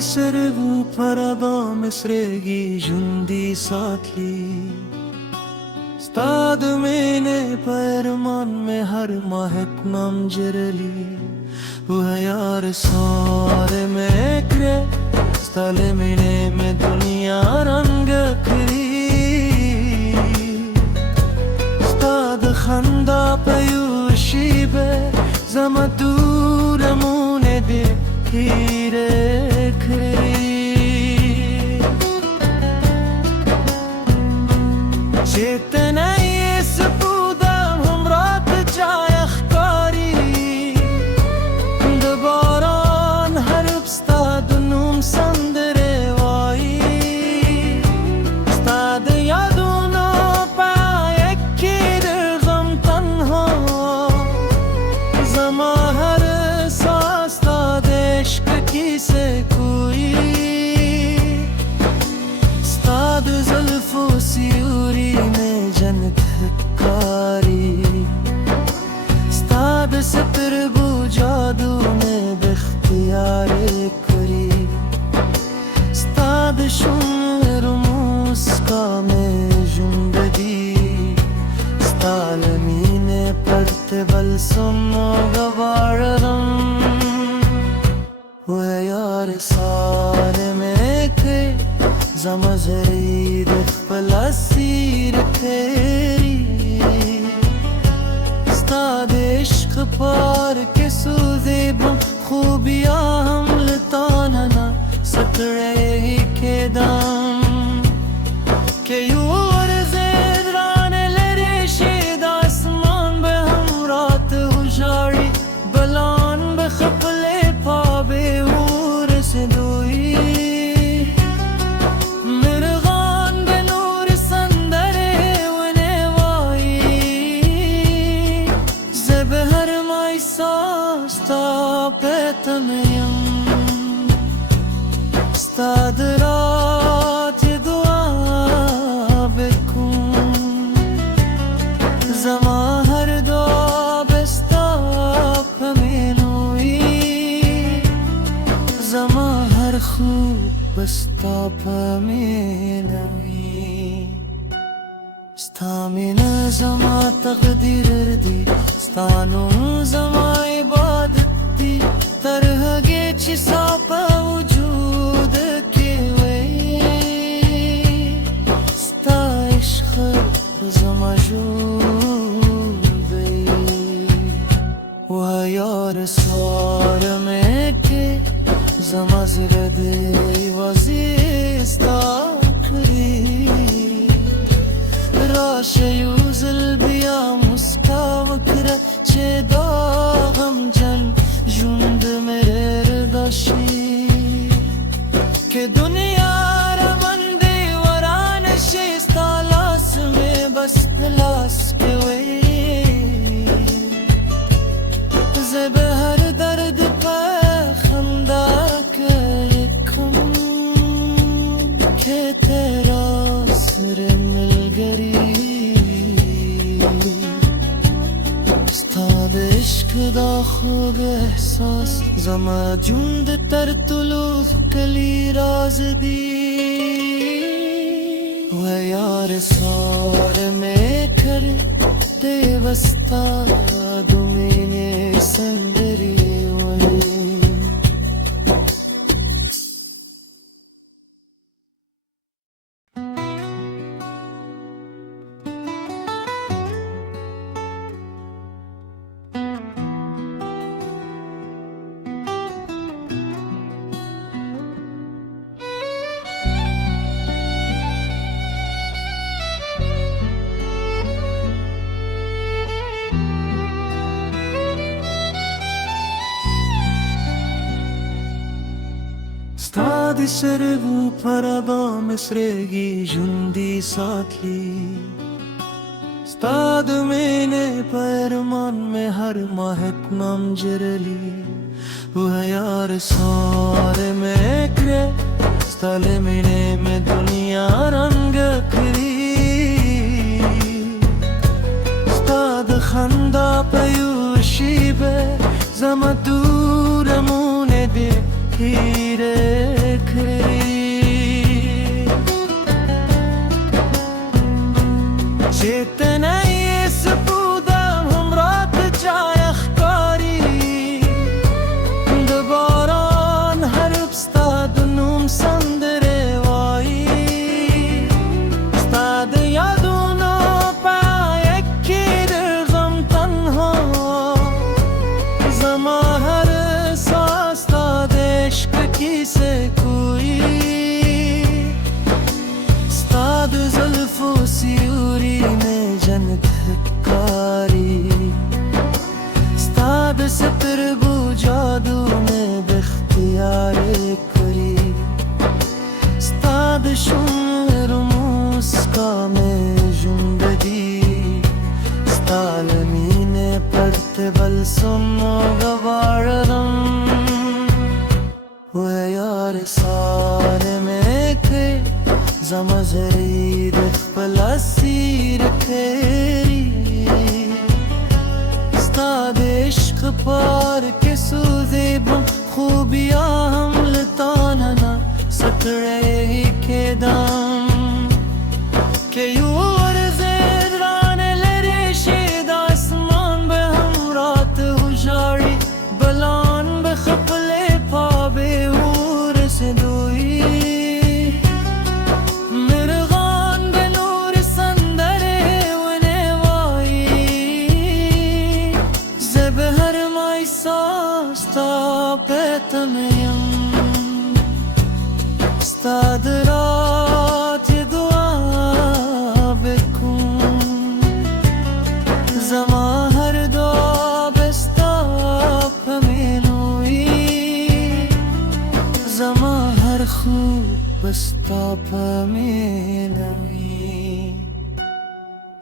Servu parada mesregi jundi saatli Stad mene perman me har mahek nam jerali Huwa yar sare me kre Stale mene me dunya rang kri Stad khanda payushi be Zama duramune de hire جئتنا يسبودا همرات جای اخکاری دباران هرب ستاد نوم سند روایی ستاد یادونو پا یکی در غم تنها زما هر سا ستاد عشق کیسه کوئی ستاد زلف و سیوری में जनकारी स्ताद सतर बु जादू में बख्तियार करी स्ताद शुमर मुस्का में जुंदगी स्तालमीने पड़ते बल सुनो गवारम वो यार सारे में के زمزرید فلسیر تیری استاد عشق پار کے سوزے بم خوبیاں ہم لطاننا سکڑے کے دم کہ یور زید ران لرشید آسمان بے ہم رات ہوشاری بلان بے خپلے پا بے ہور سے دوئی استاد رات دعا بکن زما هر دعا بستا پمینوی زما هر خوب بستا پمینوی ستامین زما تقدیر دی ستانو زما عبادت دی तरहगे चिसा पा वजूद के वे स्ता इश्क ज़मजूद वह यार सार में के ज़मज़रदे वज़ीस्ता करी राश यूज़ल बिया मुस्कावकरा चेदा गम जन जुंद मेरे रदाशी के दुनिया रमंदे वरान शेस्ता लास में बस लास के वे ज़ब हर दर्द पे खंदा के कम के तेरा सर मिल गरी इश्क दा खूब एहसास ज़मा जुंद तर तुलूफ कली राज दी वह यार सार में कर दे बस्ता दुमीने संदरी वही Stadi servu parada mesregi jundi saatli Stad mene perman me har mahek nam jerali Huwa yar sare me kre Stale mene me dunya rang kri Stad khanda payushi be Zama duramune de hire شئتنا يسبودا همرات جای اخکاری دباران هرب ستاد نوم سندر وایی ستاد یادونو پا یکی در غم تنها زما هر ساس ستاد عشق کی سے کوئی ستاد زلف و سیوری میں جنت کاری ستاد ستر بو جادو میں بختیار کری ستاد شمر موسکا میں زندگی ستالمین پرت بلسم و گوارم و یار سار میں کے زمزری دخل سیر کری ستاد عشق پار کے سوزے بم خوبیاں ہم لطاننا سترے کے دم کہ یور زید رانے لرے شید آسمان بے ہم رات ہوشاری بلان بخپلے پا بے ہور سے دوئی ستاد رات دعا بکن زما هر دعا بستا پمینوی زما هر خوب بستا پمینوی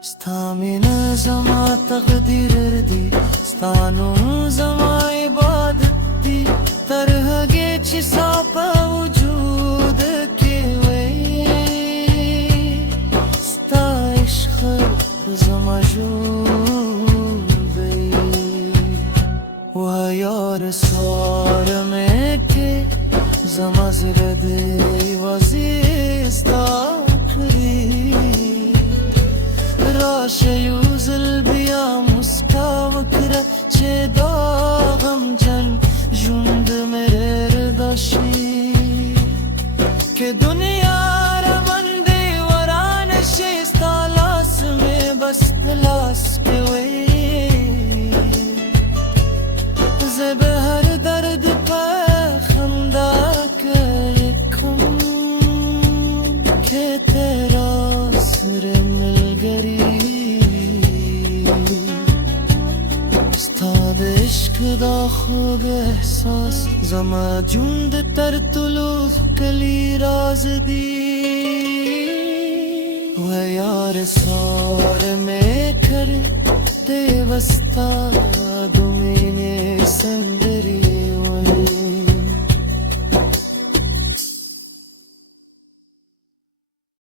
ستامین زما تقدیر دی ستانو زما عبادت دی ترهگی چی ساپا وجود کی وی ستا عشق زما جود بی و یار سار میں کے زما زردی وزیستا کری راش یوزل بیا مسکا وکر چه داغم جن جند میرے رداشی کہ دنیا ربندی وران شیست تالاس میں بس تلاس کے وی زب ہر درد پہ خمدہ کم کہ تیرا سر مل گری ستاد عشق دا خوب احساس زما جند تر طلوع کلی راز دی و یار سار میں کر تے وستا گمین سن